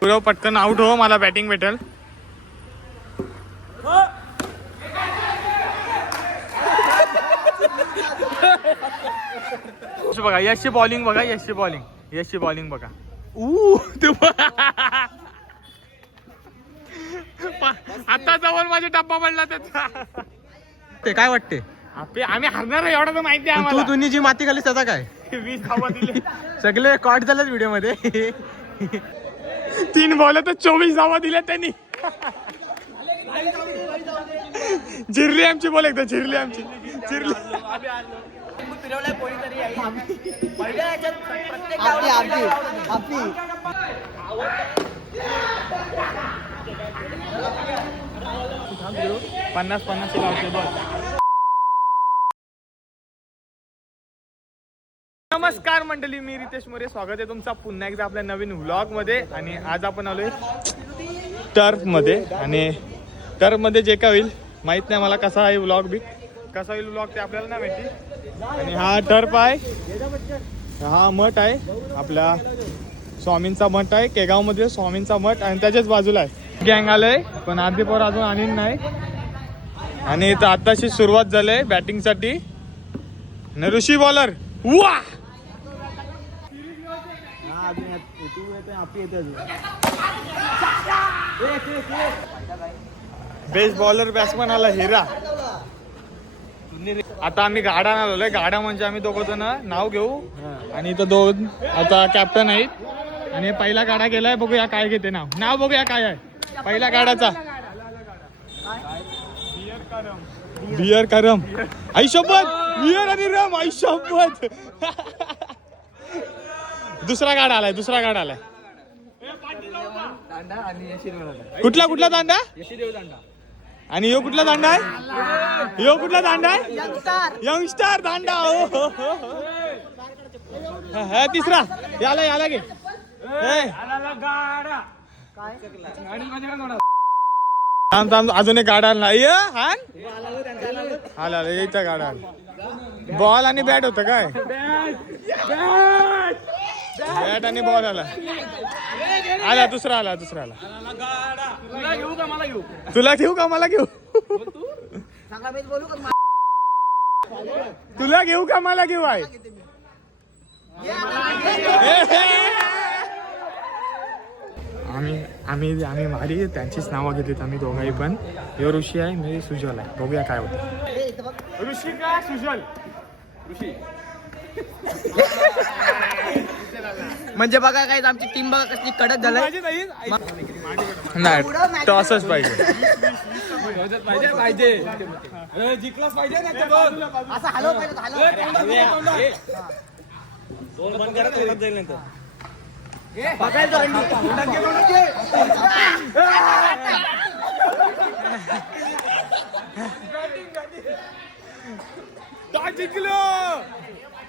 पुरव पटकन आउट हो, मला बॅटिंग भेटेल. बघा यशची बॉलिंग बघा, यशची बॉलिंग बघा. आता जवळ माझा डब्बा पडला त्याचा. ते काय वाटते आम्ही हरणार आहे एवढं तर माहिती आहे आम्हाला. तू तुम्ही जी माती खाली त्याचा काय 20 धावा दिले. सगळे कॉट झालेत व्हिडिओ मध्ये. 3 बॉल तर 24 धावा दिल्या त्यांनी. झिरली आमची, बोल एकदा झिरली आमची. पन्नास लावते बॉल. नमस्कार मंडळी, मी रितेश मोरे. स्वागत आहे तुमचा पुन्हा एकदा आपल्या नवीन व्लॉग मध्ये. आणि आज आपण आलोय टर्फ मध्ये. आणि टर्फ मध्ये जे काय होईल माहित नाही मला, कसा आहे व्लॉग बी कसा होईल व्लॉग ते आपल्याला नाही माहिती. आणि हा टर्फ आहे, हा मठ आहे आपल्या स्वामींचा मठ आहे, केगाव मध्ये स्वामींचा मठ. आणि त्याच्याच बाजूला आहे गँग आलंय, पण आधी पोर अजून आणि नाही. आणि इथं आताशी सुरुवात झाली बॅटिंग साठी. ऋषी बॉलर वा, बेस्ट बॉलर बॅट्समन आला हिरा. आता आम्ही गाडा आलोय. गाडा म्हणजे आम्ही दोघं जण नाव घेऊ. आणि इथं 2 आता कॅप्टन आहेत. आणि पहिला गाडा गेलाय, बघूया काय घेते नाव बघूया काय आहे पहिल्या गाड्याचा. बियर का रम, आईशोबत बियर आणि रम, आईशोबत. दुसरा गाडा आलाय. कुठला दांडा आणि यो कुठला दांडा आहे, यंगस्टार दांडा. तिसरा याला गे अजून एक गाडा नाही. आला यायचा गाडा. बॉल आणि बॅट होतं काय, बॅट आणि बॉल आला. दुसरा आला. तुला घेऊ का मला घेऊ, तुला घेऊ का मला घेऊ आहे. आम्ही मारी त्यांचीच नावं घेतलीत आम्ही दोघाही पण. यो ऋषी आहे, मी सुजल आहे. बघूया काय होतं. ऋषी का सुजल, ऋषी. म्हणजे बघा काय आमची टीम बघा कसली कडक झाली. नाही टॉसच पाहिजे. जिंकलंच पाहिजे ना.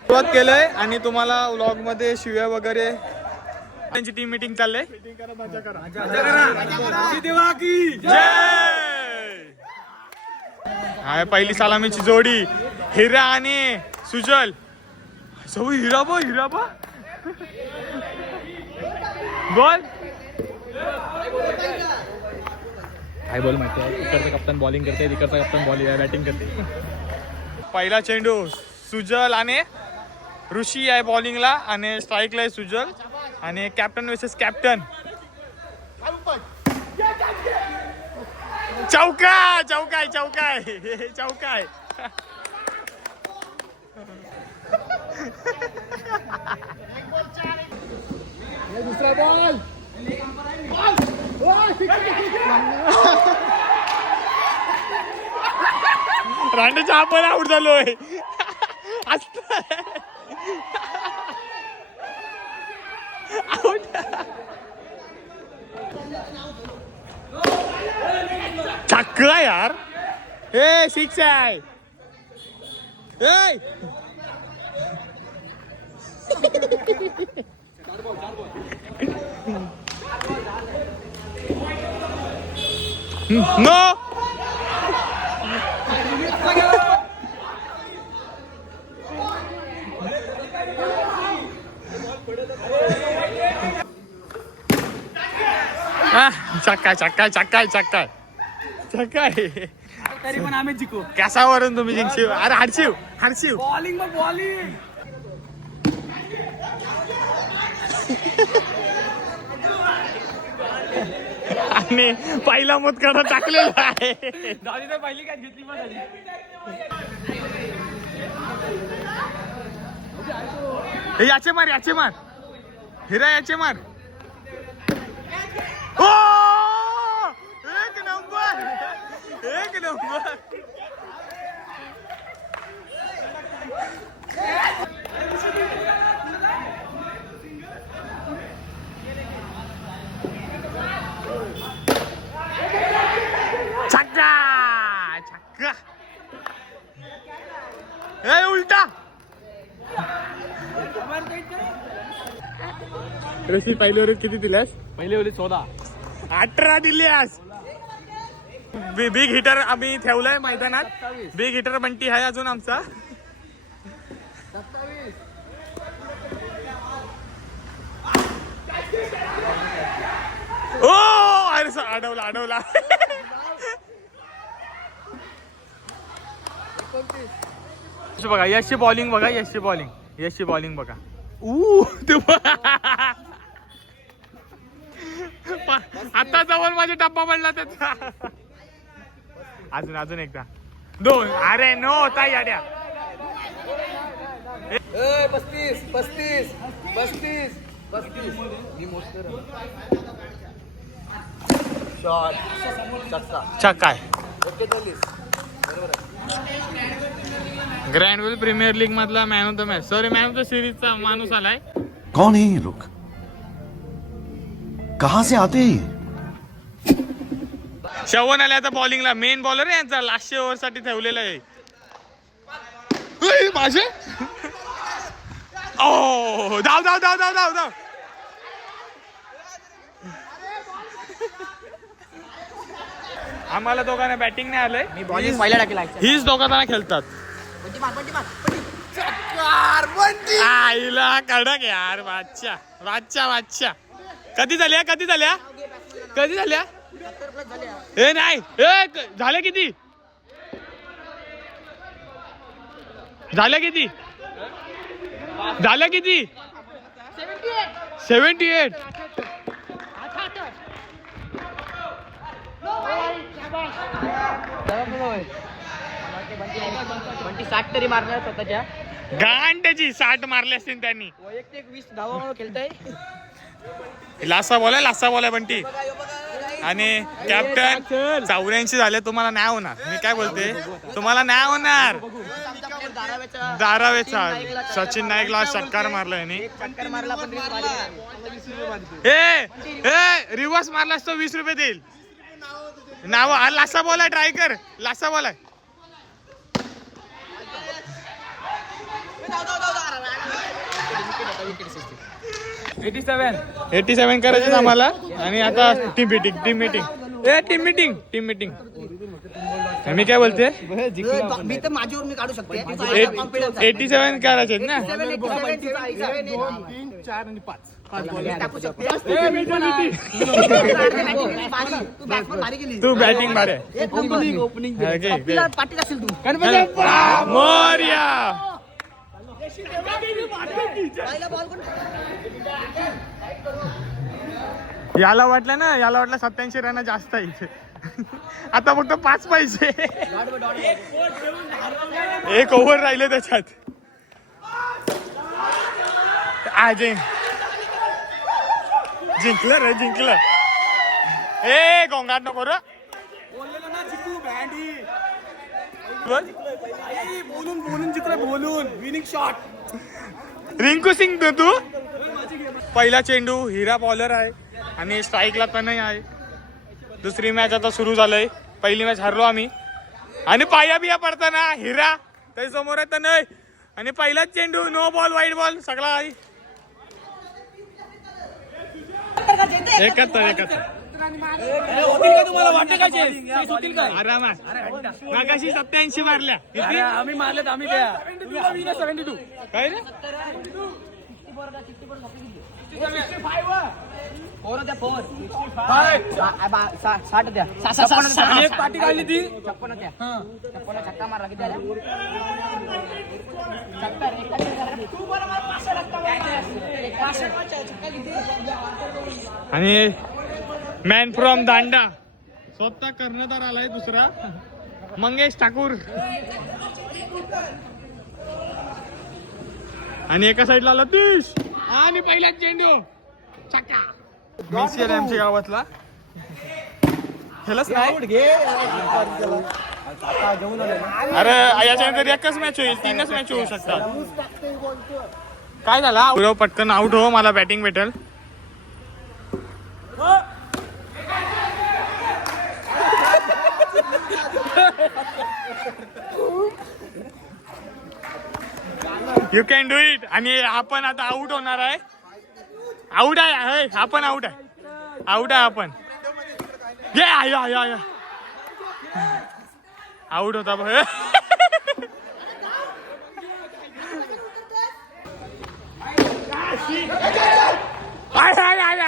सुरुवात केलंय आणि तुम्हाला व्लॉग मध्ये शिव्या वगैरे. त्यांची टीम मीटिंग चाललंय. हाय पहिली सलामीची जोडी हिरा आणि सुजल. हिरा बा बोल काय बोल माहिती आहे. इकडचा कप्तान बॉलिंग करते, तिकडचा कप्तान बॅटिंग करते. पहिला चेंडू सुजल आणि ऋषी आहे बॉलिंगला आणि स्ट्राईकला आहे सुजल. आणि कॅप्टन वर्सेस कॅप्टन. चौका दुसरा बॉल. रांडेच्या आपण आउट झालोय. छक्का यार, हे 6 आहे. नो चक्का चक्का चक्का चक्का चक्का तरी पण आम्ही जिंकू. कशावरून तुम्ही जिंकशिव? अरे हारशिव हारशिव. बॉलिंग मग बॉलिंग. आणि पहिला मत कडा टाकलेला आहे. दादी तर पहिली काय घेतली पण झाली. हे याचे मार याचे मार हिरा याचे मार. ओ एक नंबर एक नंबर. छक्का छक्का. ए उलटा. रशी पहिल्या ओव्हरीत किती दिल्यास? पहिले ओली 14. 18 दिल्यास. बिग हिटर आम्ही ठेवलाय मैदानात. बिग हिटर बंटी आहे अजून आमचा. ओ अरे अडवला अडवला. बघा यशची बॉलिंग बघा यशची बॉलिंग यशची बॉलिंग बघा. आता जवळ माझा टप्पा पडला त्याचा. अजून अजून एकदा 2. अरे नो ताई आड्या. 35 35 35 35. मी मोस्ट शॉट चक्का. छक्का आहे. 41. ग्रँडवेल प्रीमियर लीग मधला man of the match sorry man of the सिरीजचा माणूस आलाय. कौन है ये लोग? कहां से आते हैं ये? शवन आले आता बॉलिंगला. मेन बॉलर आहे यांचा. लास्टच्या ओव्हर साठी ठेवलेला आहे. उई, माझे ओ धाव धाव धाव धाव धाव धाव. आम्हाला दोघांना बॅटिंग नाही आलंय. मी बॉलिंग पहिला टाकेल. हीच दोघांना खेळतात. आईला कडक यार. वाच्या वाच्या वाच्या. कधी झाल्या कधी झाल्या कधी झाल्या? हे नाही झाले किती झाल्या किती झाल्या किती? 78. बंटी 60 तरी मारणार स्वतःच्या. गांडची 60 मारले असतील त्यांनी. वैयक्तिक 20 धावा खेळताय. लासा बोलाय बंटी. आणि कॅप्टन 84 झाले. तुम्हाला नाही होणार. मी काय बोलते तुम्हाला नाही होणार. दारावेचा सचिन नाईकला षटकार मारला याने. चक्कर मारला पण रिव्हर्स मारलास तो 20 रुपये देईल. नाव लासा बोलाय. ट्राय कर. लासा बोलाय. 87 करायचे आम्हाला. आणि आता टीम मीटिंग टीम मीटिंग. मी काय बोलते मी तर माझ्यावर मी काढू शकते. 87 करायचे ना. 4 तू बॅटिंग मारे. पाटील असेल तू. मोर्या. याला वाटलं 87 रन जास्त आहे. आता फक्त 5 पैसे. एक ओव्हर राहिले त्याच्यात. जिंकलं रे जिंकलं. ए गोंगाट नको रे. बोलून जिंकलं. बोलून विनिंग शॉट. रिंकू सिंग तू. पहिला चेंडू. हिरा बॉलर आहे आणि स्ट्राईकला तर नाही आहे. दुसरी मॅच आता सुरू झालंय. पहिली मॅच हरलो आम्ही. आणि पाया बिया पडताना हिरा त्याच्या समोर आहे तर नाही. आणि पहिलाच चेंडू. नो बॉल वाईट बॉल सगळा आहे. 71. तुम्हाला वाटतं काय आरामात. मागाशी 87 मारल्या. आम्ही मारलेत. आम्ही 72 काय रे साठ द्या एक पाठी काढली ती 56 द्या 56 छक्का मारला किती आल्या आणि मॅन फ्रॉम दांडा स्वतः कर्णधार आलाय दुसरा मंगेश ठाकूर आणि एका साईडला लतीश आणि पहिलाच चेंडू छक्का मेसी आहे आमच्या गावातला खेळच नाही अरे याच्यानंतर एकच मॅच होईल 3च मॅच होऊ शकतात काय झाला पटकन आउट हो मला बॅटिंग भेटेल यू कॅन डू इट आणि आपण आता आउट होणार आहे आउट आहे आपण आउट आहे आपण आउट होता बघ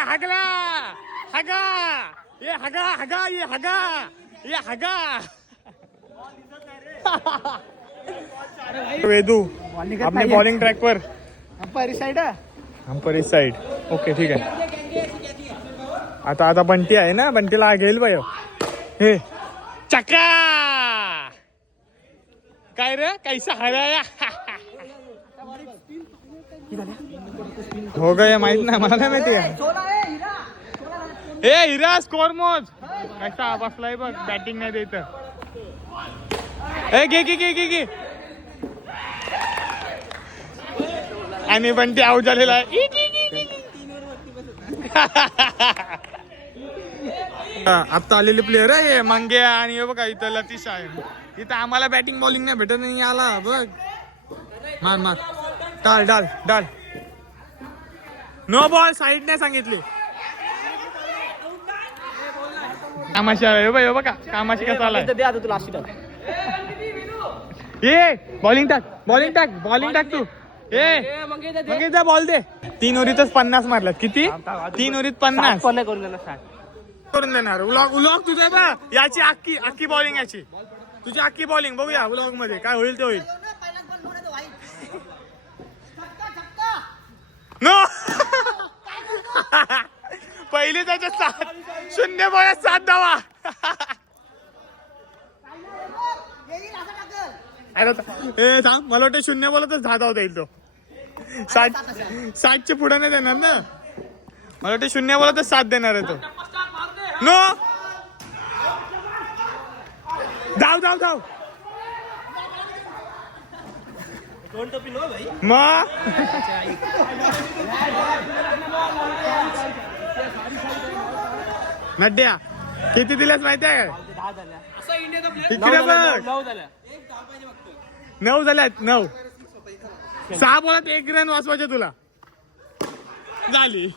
हगला हगा ये हगा ये हगा वेदू आपने बॉलिंग ट्रैक पर अंपायर इस साइड ओके ठीक आहे आता बंटी आहे ना बंटीला घेईल बाय हे चक्का काय रे कैसा हराया हो गया माहित नाही मला नाही माहिती का ए हिरा स्कोर मोज कैसा बसलाय बघ बॅटिंग नाही देत ए घे आणि बंटी आउट झालेला आहे आता आलेले प्लेयर आहे मंगे आणि बघा इथं लतीश आहे इथं आम्हाला बॅटिंग बॉलिंग नाही भेटत नाही आला बघ मार डाल नो बॉल साईड नाही सांगितली कामाशी आहे बघा कामाशी कसा आलाय ए बॉलिंग टाक तू ए मग जा बॉल दे 3 ओव्हरीतच 50 मारलात किती 3 ओव्हरीत 50 करून देणार उलॉग तुझ्या बा याची अख्खी बॉलिंग याची तुझी अख्खी बॉलिंग बघूया उलॉग मध्ये काय होईल ते होईल नो पहिले त्याच्या 0 बॉलात 7 धावा अरे थांब मला वाटतं 0 बॉलातच 10 धावा देईल तो 60 पुढे नाही देणार ना मला वाटतं 0 बॉलातच 7 देणार आहे तो नो धाव मग नड्या किती दिल्यास माहिती आहे इकडे बघ 9 झाल्यात 9 6 बॉलात 1 रन वाचवायचे तुला झाली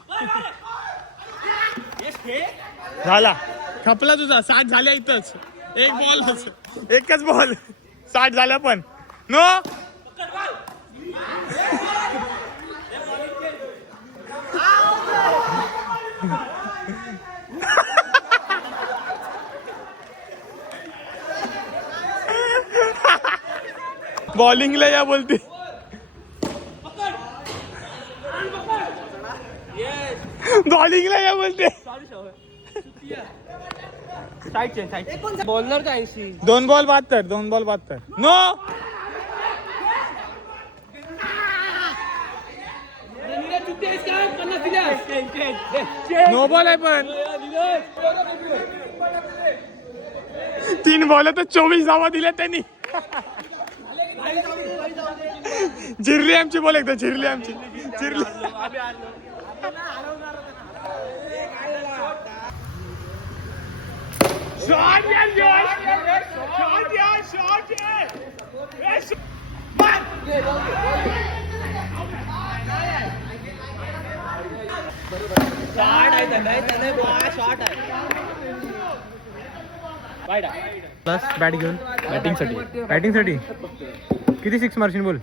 झाला खपला तुझा 60 झाल्या इथंच एकच बॉल 60 झाल्या पण नो बॉलिंगला या बोलते बॉलिंगला या बोलते bowler 80 2 ball 72 no no ball आहे पण 3 बॉल तर 24 धावा दिल्या त्यांनी झिरली आमची बॉल एकदा झिरली प्लस बॅट घेऊन बॅटिंगसाठी किती 6 मारशील बोल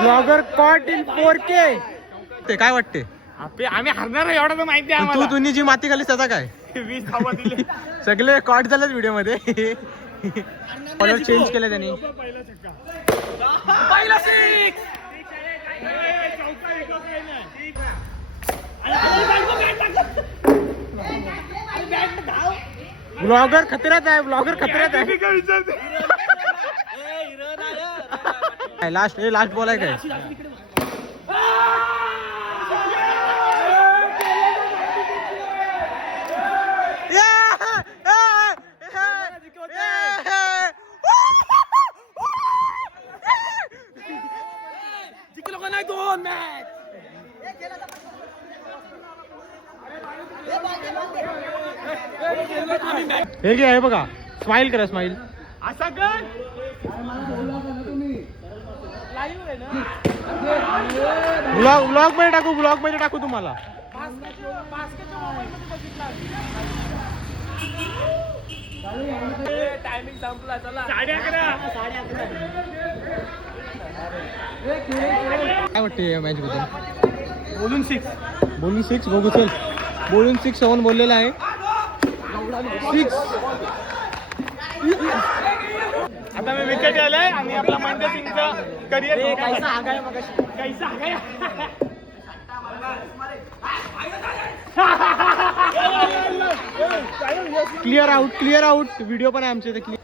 ब्लॉगर कॉट इन 4K. ते काय वाटते आम्ही हरणार आहे एवढं तर माहिती आहे तू आम्हाला. तुम्ही जी माती खालीस त्याचा काय 20 धावा दिले. सगळे कॉट झालेच व्हिडिओ मध्ये कलर चेंज केले त्यांनी. ब्लॉगर खतऱ्यात आहे. ब्लॉगर खतऱ्यात आहे. लास्ट बॉल आहे काय हे घे आहे बघा. स्माइल करा स्माइल. असा कर. ब्लॉग मध्ये टाकू तुम्हाला. काय वाटते या मॅच बद्दल. बोलून 6. बोलून 6 बघू चल. बोलून 6 7 बोललेला आहे. 6 आता मी विकेट आलाय आणि आपला मंडे सिंगचा करिअर कैसा क्लिअर आउट. व्हिडिओ पण आहे आमच्या इथे.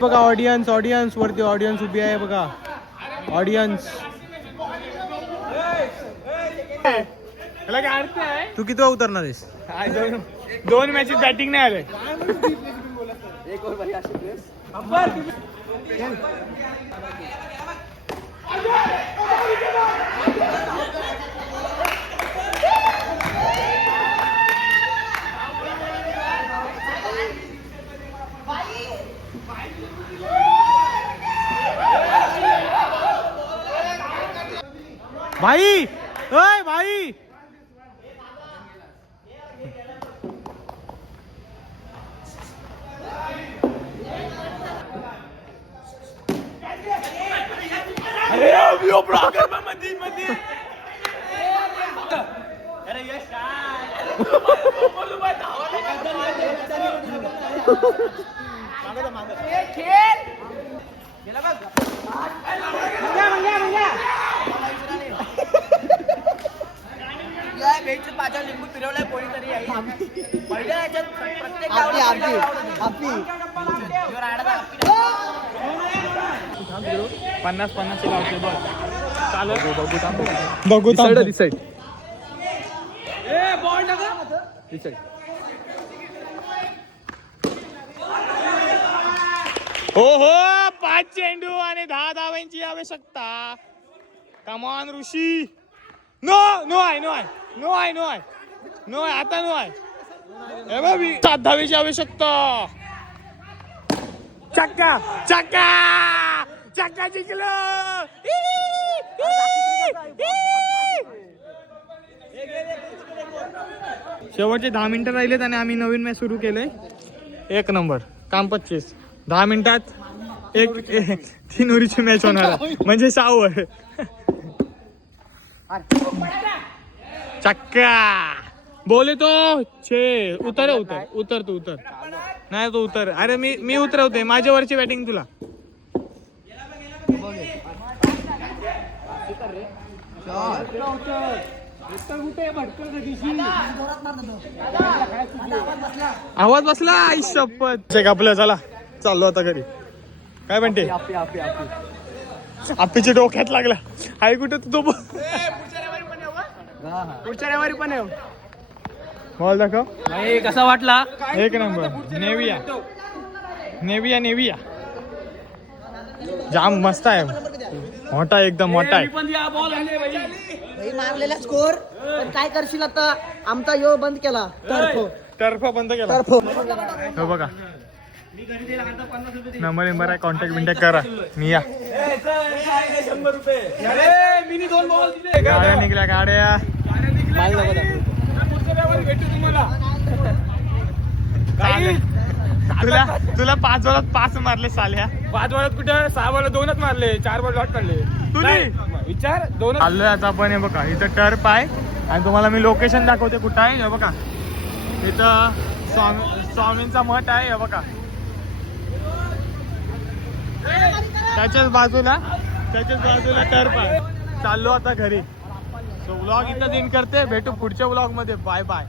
बघा ऑडियन्स वरती ऑडियन्स उभी आहे बघा. ऑडियन्स त्याला काय अर्थ आहे. तू किती वेळा उतरणार आहेस. दोन मॅचेस बॅटिंग नाही आले. भाई ओय भाई माझ्या लिंबू फिरवलाय कोणीतरी आहे. पहिल्या याच्यात प्रत्येक 50-50 लावते बघ. चालेल बघू हो 5 चेंडू आणि 10 धावांची आवश्यकता. कमान ऋषी. नो आहे. आता नो आहे. 7 धावेची आवश्यकता. चक्का जिंकलो. शेवटचे 10 मिनिटं राहिलेत आणि आम्ही नवीन मॅच सुरू केलंय. 1 नंबर काम 25. 10 मिनिटात एक 3 ओव्हरची मॅच होणार आहे. म्हणजे 6 ओव्हर. चक्का बोले तो छे. उतर तू नाही तो उतर. अरे मी उतरवते. माझ्यावरची बॅटिंग तुला. आवाज बसला. आई शपथ. आपलं चला चाललो आता घरी. काय म्हणते आप्पीच्या डोक्यात लागला. हाय कुठे तू. पुढच्या रविवारी पण येऊ. बॉल दाखव. कसा वाटला? एक नंबर. नेविया नेविया जाम मस्त आहे. मोठा एकदम मोठा आहे. भाई मारलेला स्कोर पण काय करशील आता आमचा यो बंद केला टर्फ बंद केला. हो बघा नंबर आहे. कॉन्टॅक्ट करा. मी या गाड्या निघल्या गाड्या. तुला 5 बॉलात 5 मारले साल्या. 5 बॉलात कुठं 6 बॉलात 2च मारले, 4 बॉल लॉट काढले. तुम्ही विचार 2. आलोय आता आपण. हे बघा इथं टर्फ आहे आणि तुम्हाला मी लोकेशन दाखवते कुठं आहे. हे बघा इथं स्वामींचा मठ आहे. हे बघा त्याच्याच बाजूला टर्फ आहे. चाललो आता घरी. सो व्लॉग इथं एंड करते. भेटू पुढच्या व्लॉग मध्ये. Bye bye.